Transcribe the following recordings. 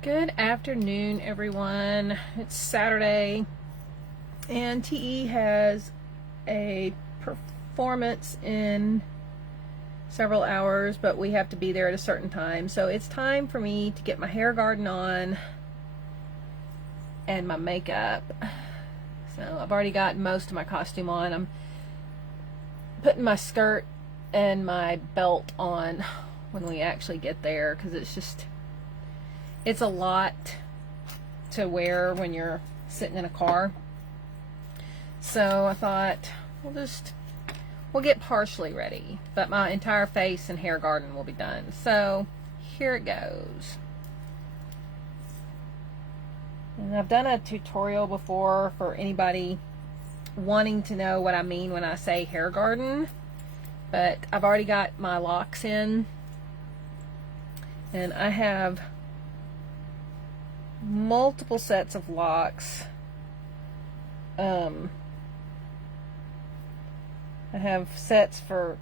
Good afternoon, everyone. It's Saturday, and TE has a performance in several hours, but we have to be there at a certain time. So it's time for me to get my hair garden on and my makeup. So I've already got most of my costume on. I'm putting my skirt and my belt on when we actually get there, because it's a lot to wear when you're sitting in a car. So I thought we'll get partially ready, but my entire face and hair garden will be done. So here it goes. And I've done a tutorial before for anybody wanting to know what I mean when I say hair garden, but I've already got my locks in, and I have multiple sets of locks. I have sets for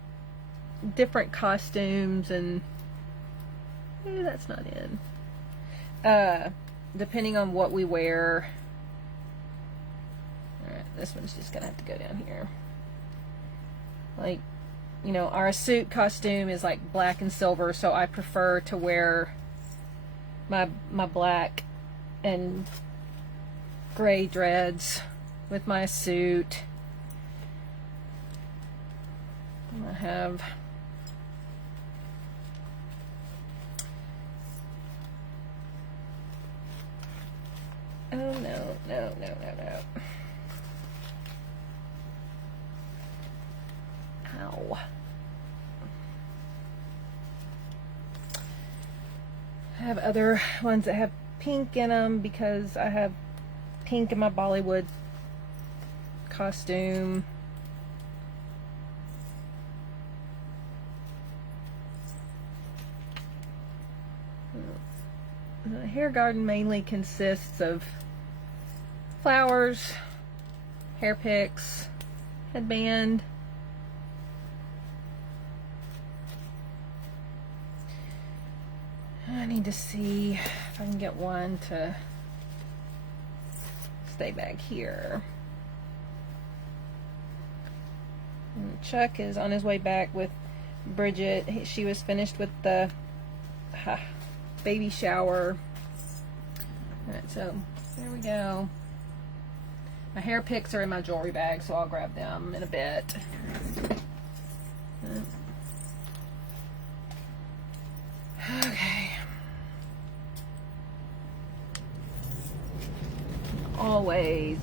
different costumes, and that's not in. Depending on what we wear. Alright, this one's just gonna have to go down here. Like, you know, our suit costume is like black and silver, so I prefer to wear my black and gray dreads with my suit. I have no. Ow. I have other ones that have pink in them because I have pink in my Bollywood costume. The hair garden mainly consists of flowers, hair picks, headband, I need to see if I can get one to stay back here. And Chuck is on his way back with Bridget. She was finished with the baby shower. Alright, so there we go. My hair picks are in my jewelry bag, so I'll grab them in a bit. Okay. Always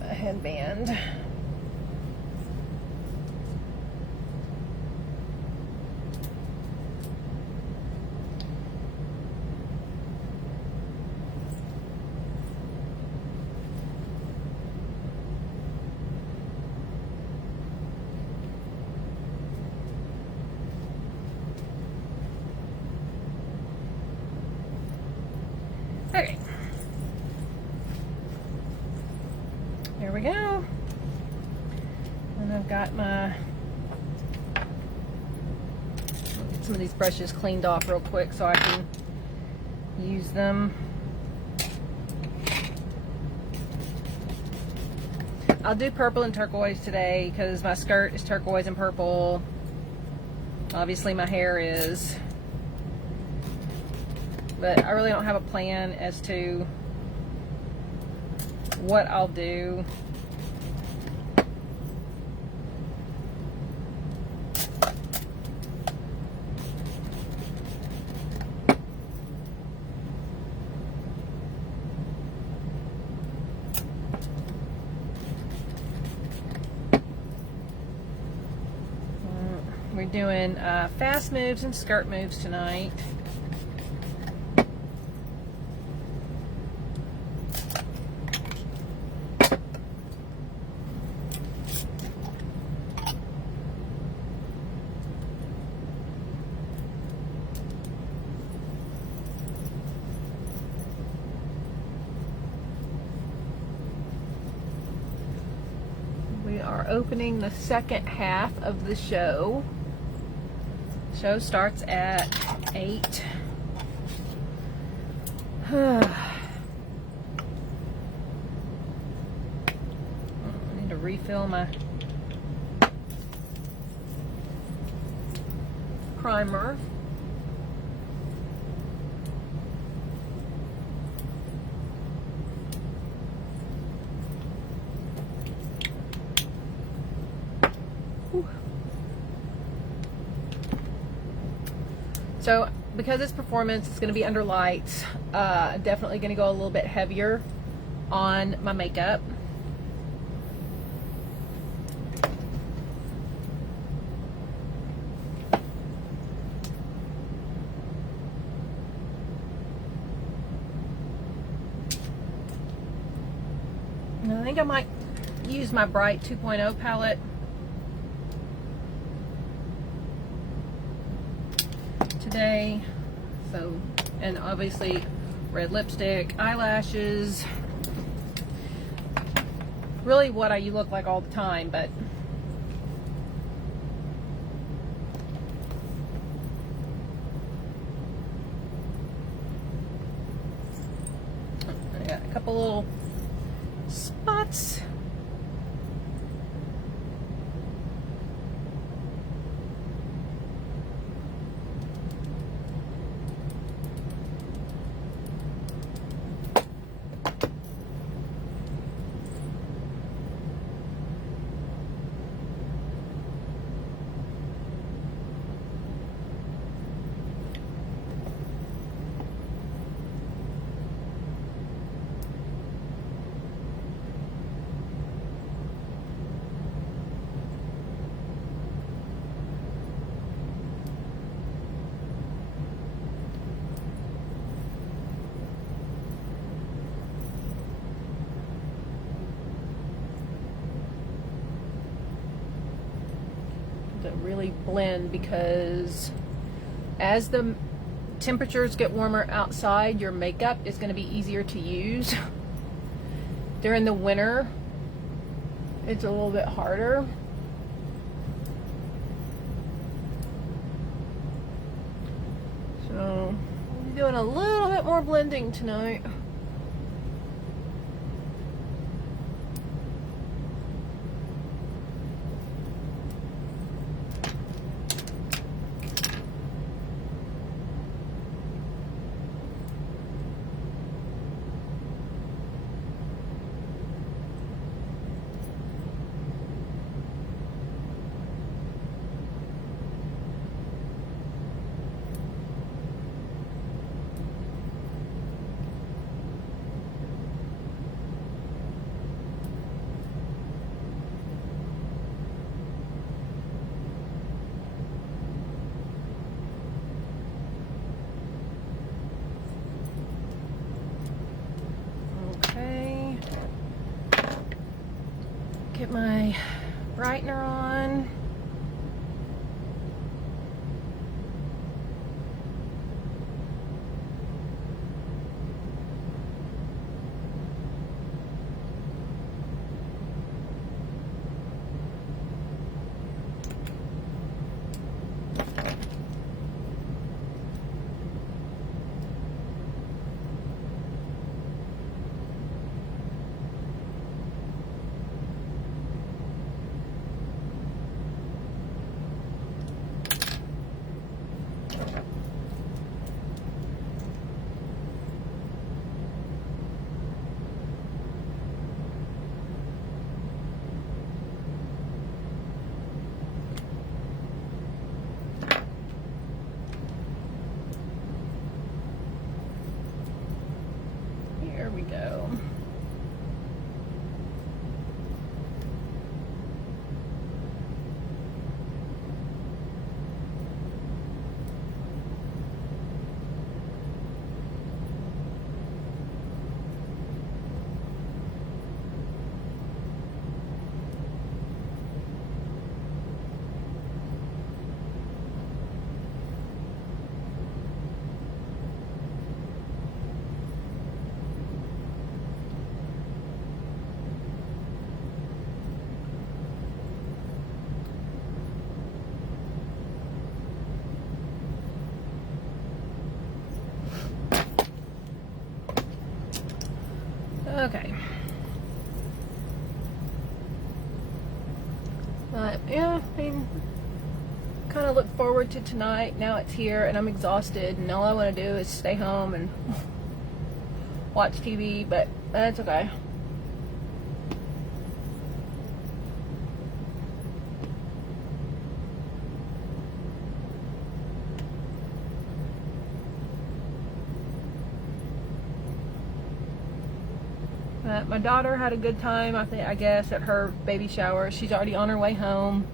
a headband. Okay. There we go. And I've got I'll get some of these brushes cleaned off real quick so I can use them. I'll do purple and turquoise today because my skirt is turquoise and purple. Obviously my hair is. But I really don't have a plan as to what I'll do. We're doing fast moves and skirt moves tonight. We are opening the second half of the show. Show starts at 8. I need to refill my primer. So because it's performance, it's going to be under lights. Definitely going to go a little bit heavier on my makeup. And I think I might use my Bright 2.0 palette. Today. So, and obviously red lipstick, eyelashes, really what I look like all the time, but I got a couple little spots. To really blend, because as the temperatures get warmer outside, your makeup is going to be easier to use. During the winter, it's a little bit harder. So I'm doing a little bit more blending tonight. Get my brightener on. Here we go. look forward to tonight. Now it's here and I'm exhausted and all I want to do is stay home and watch TV, but that's okay. My daughter had a good time, I guess, at her baby shower. She's already on her way home.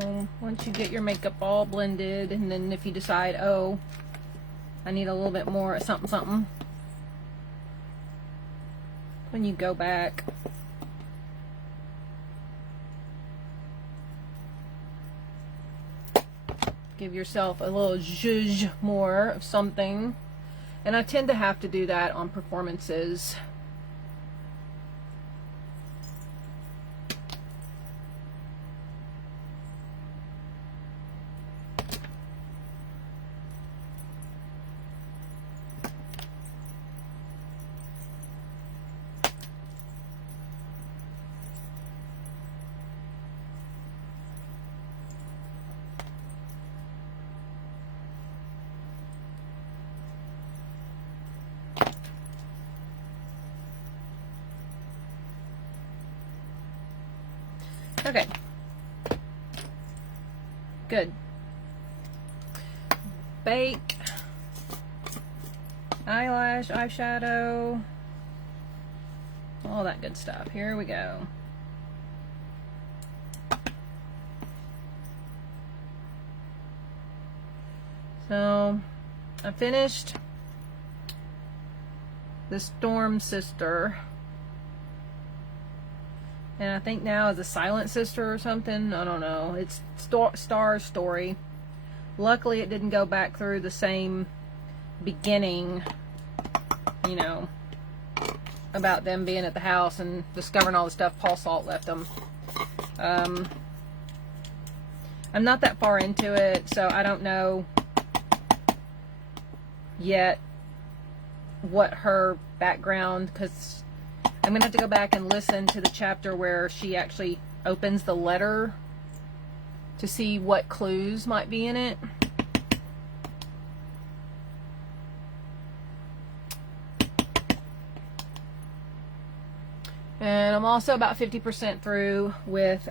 So once you get your makeup all blended, and then if you decide, oh, I need a little bit more something something, when you go back, give yourself a little zhuzh more of something. And I tend to have to do that on performances. Okay. Good. Bake. Eyelash, eyeshadow. All that good stuff. Here we go. So, I finished the Storm Sister. And I think now is a Silent Sister or something. I don't know. It's Star's story. Luckily, it didn't go back through the same beginning, you know, about them being at the house and discovering all the stuff Paul Salt left them. I'm not that far into it, so I don't know yet what her background, because I'm going to have to go back and listen to the chapter where she actually opens the letter to see what clues might be in it. And I'm also about 50% through with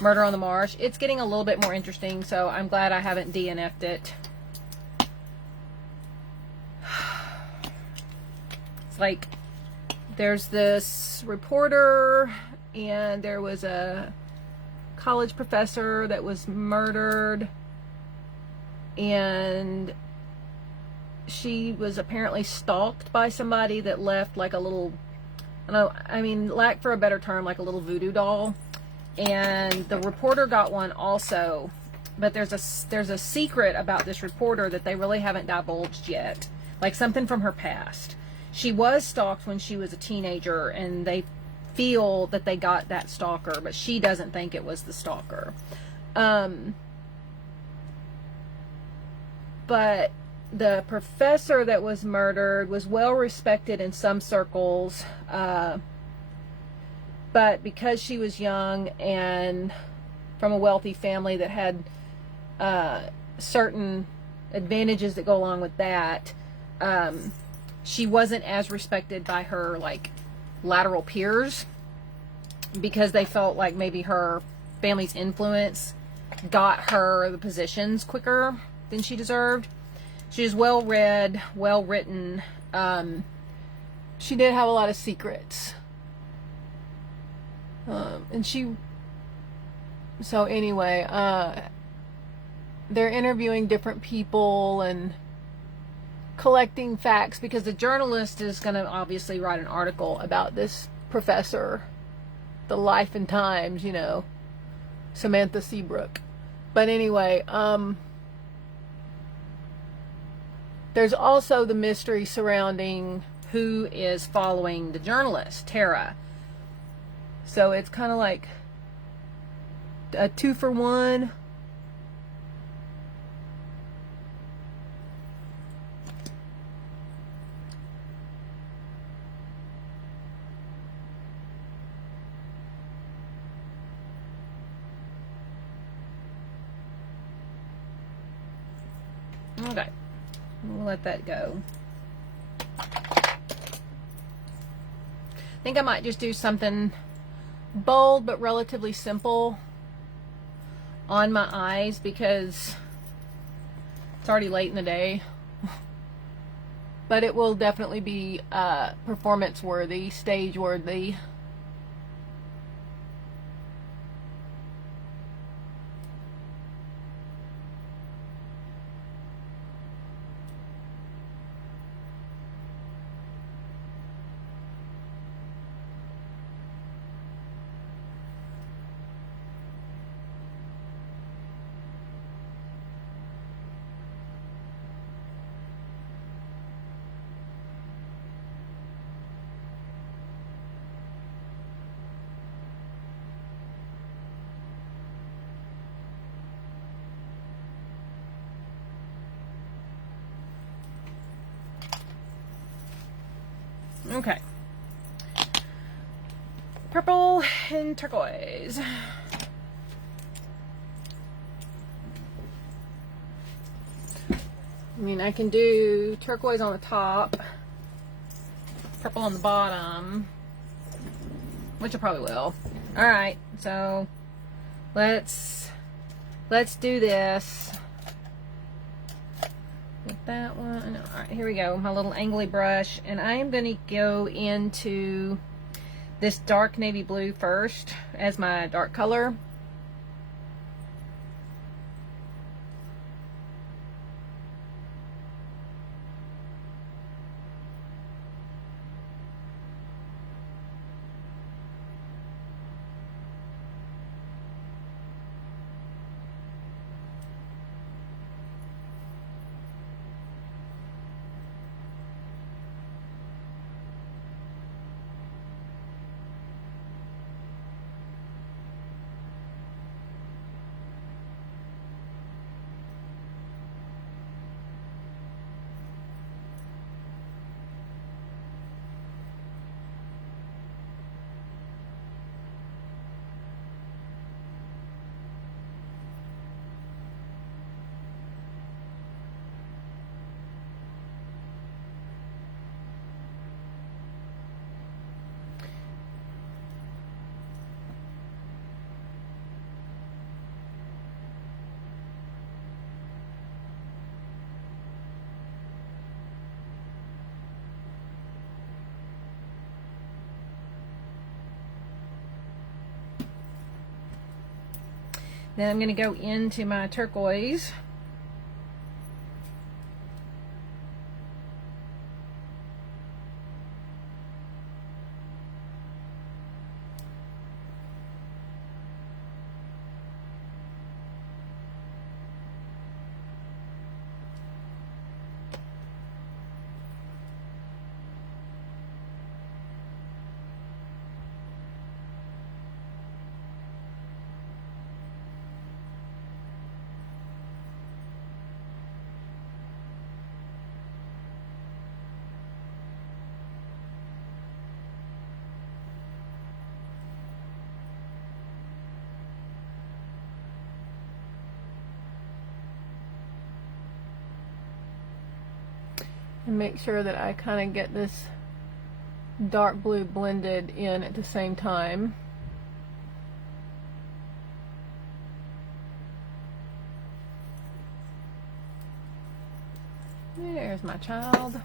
Murder on the Marsh. It's getting a little bit more interesting, so I'm glad I haven't DNF'd it. It's like there's this reporter, and there was a college professor that was murdered, and she was apparently stalked by somebody that left like a little, I mean, lack for a better term, like a little voodoo doll. And the reporter got one also, but there's a secret about this reporter that they really haven't divulged yet, like something from her past. She was stalked when she was a teenager, and they feel that they got that stalker, but she doesn't think it was the stalker. But the professor that was murdered was well respected in some circles, but because she was young and from a wealthy family that had certain advantages that go along with that, she wasn't as respected by her like lateral peers, because they felt like maybe her family's influence got her the positions quicker than she deserved. She was well read, well written. She did have a lot of secrets. So anyway, they're interviewing different people and collecting facts, because the journalist is going to obviously write an article about this professor, the life and times, you know, Samantha Seabrook. But anyway, there's also the mystery surrounding who is following the journalist, Tara. So it's kind of like a 2-for-1. Okay, we'll let that go. I think I might just do something bold but relatively simple on my eyes, because it's already late in the day. But it will definitely be performance worthy, stage worthy. Okay. Purple and turquoise. I mean, I can do turquoise on the top, purple on the bottom, which I probably will. Alright, so let's do this. With that one. Alright, here we go. My little angly brush. And I am going to go into this dark navy blue first as my dark color. Then I'm going to go into my turquoise. And make sure that I kind of get this dark blue blended in at the same time. There's my child.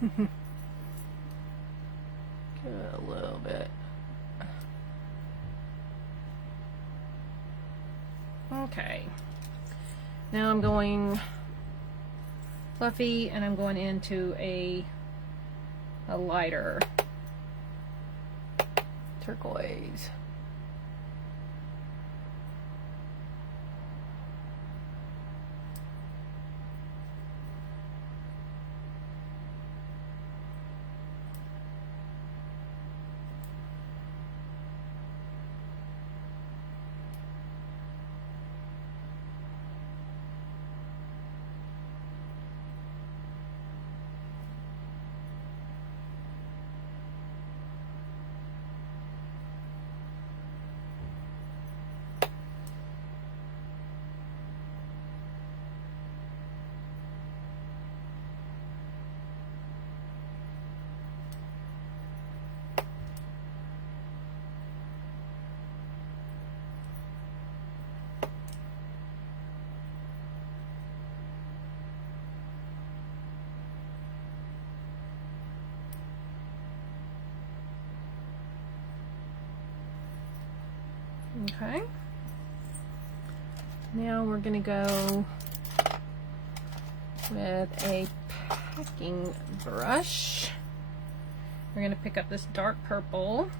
Give it a little bit. Now I'm going fluffy, and I'm going into a lighter turquoise. Okay. Now we're going to go with a packing brush. We're going to pick up this dark purple.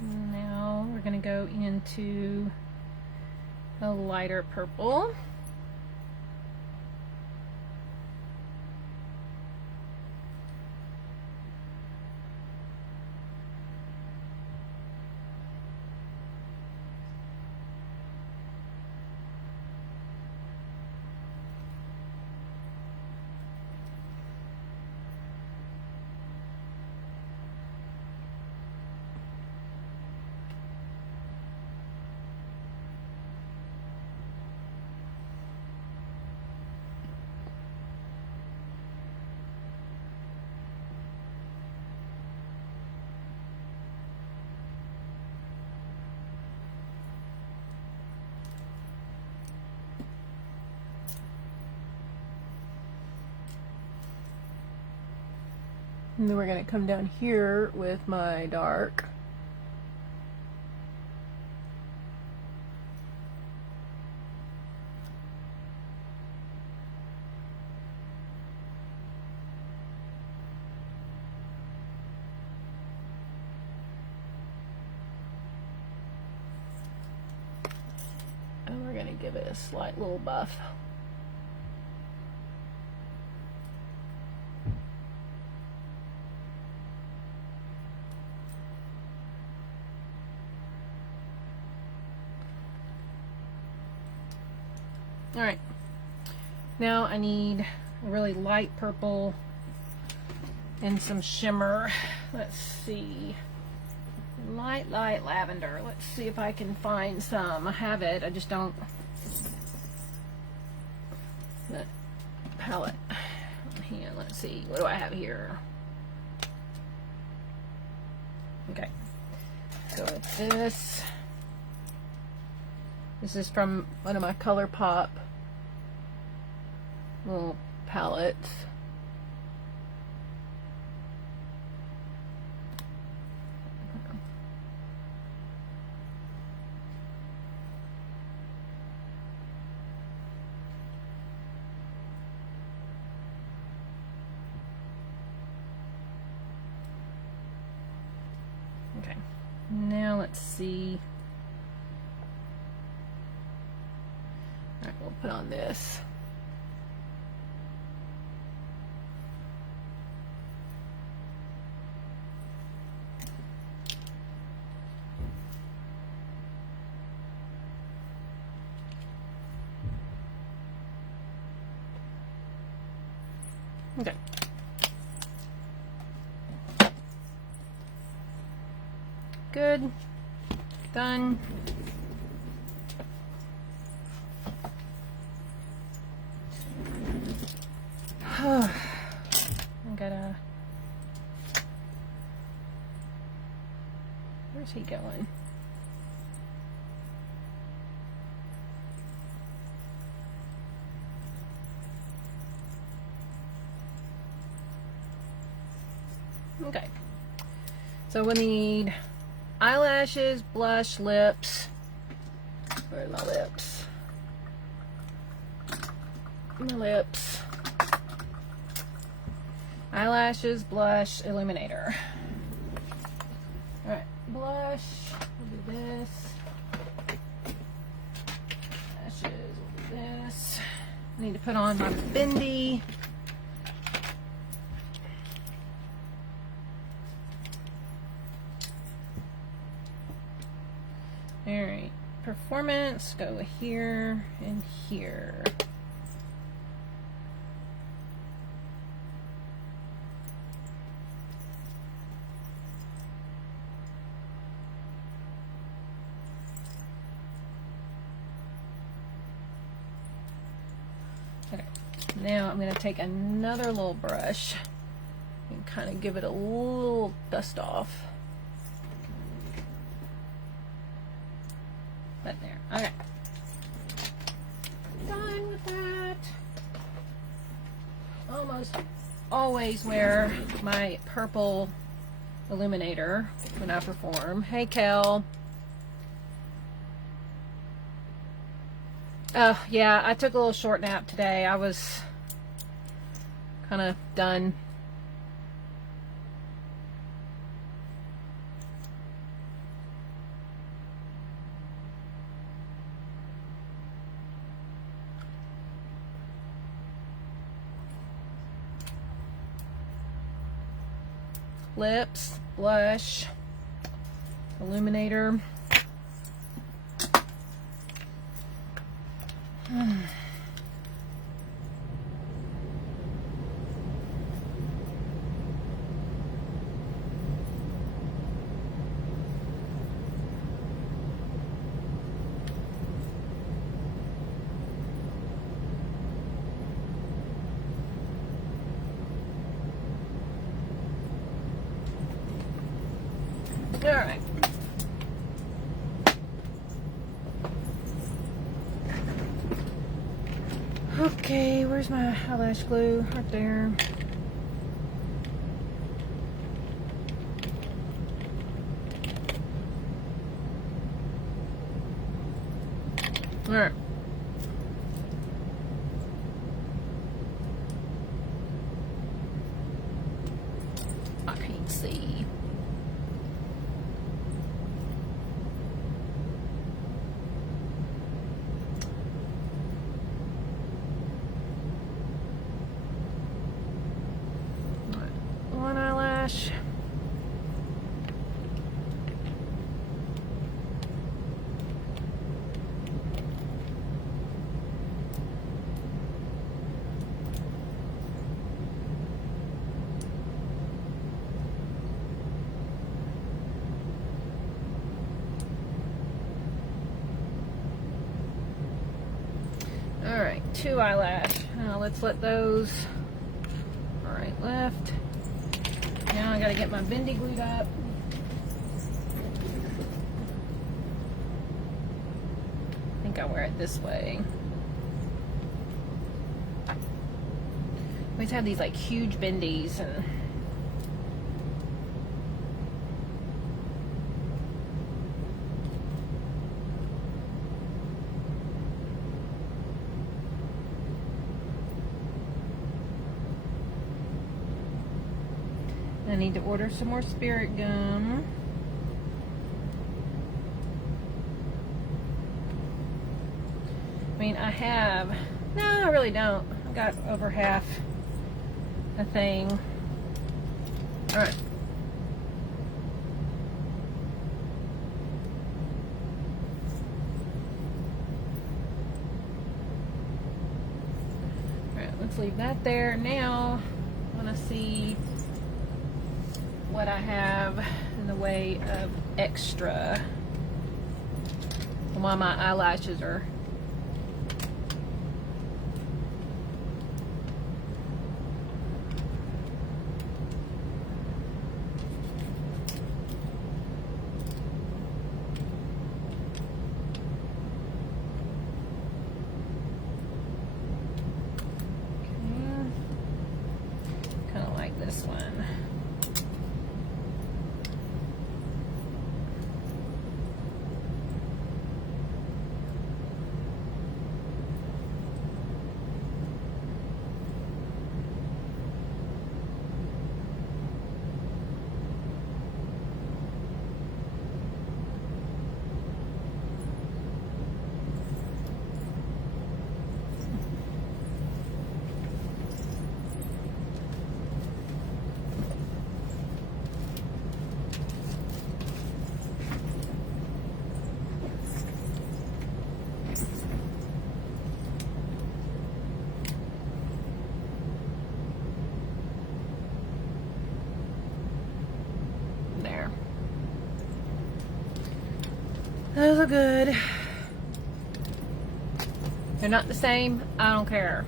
Now we're going to go into a lighter purple. And then we're going to come down here with my dark. And we're going to give it a slight little buff. Alright, now I need a really light purple and some shimmer. Let's see. Light lavender. Let's see if I can find some. I have it, I just don't. The palette on here. Let's see. What do I have here? Okay. Go with this. This is from one of my ColourPop little palettes. on this. Okay. Good. Done. I gotta... Where's he going? Okay. So we need eyelashes, blush, lips. Where are my lips? My lips. Eyelashes, blush, illuminator. Alright, blush. We'll do this. Lashes, we'll do this. I need to put on my bendy. Alright, performance, go here and here. Okay, now I'm going to take another little brush and kind of give it a little dust off. But there, okay. Done with that. Almost always wear my purple illuminator when I perform. Hey, Kel. Yeah, I took a little short nap today. I was kind of done. Lips, blush, illuminator. All right. Okay, where's my eyelash glue? Right there. All right. I can't see. One eyelash. All right, two eyelash. Now let's let those. All right, left. Now I gotta get my bendy glued up. I think I'll wear it this way. I always have these like huge bendies and I need to order some more spirit gum. I mean, I have No, I really don't. I got over half a thing. All right. All right, let's leave that there. Now, I want to see what I have in the way of extra while my eyelashes are kind of like this one. There. Those are good. They're not the same. I don't care.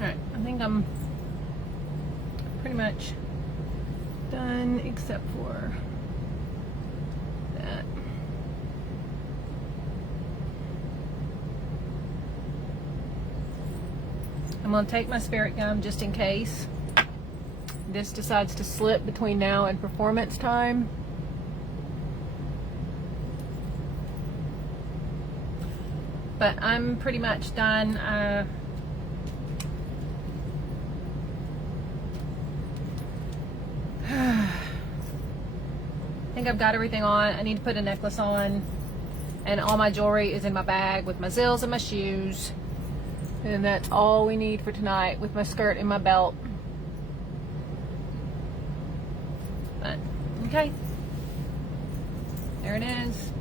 Alright, I think I'm pretty much done except for that. I'm going to take my spirit gum just in case this decides to slip between now and performance time. But I'm pretty much done. I think I've got everything on. I need to put a necklace on, and all my jewelry is in my bag with my zills and my shoes, and that's all we need for tonight with my skirt and my belt. But okay, there it is.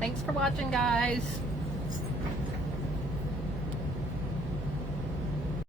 Thanks for watching, guys.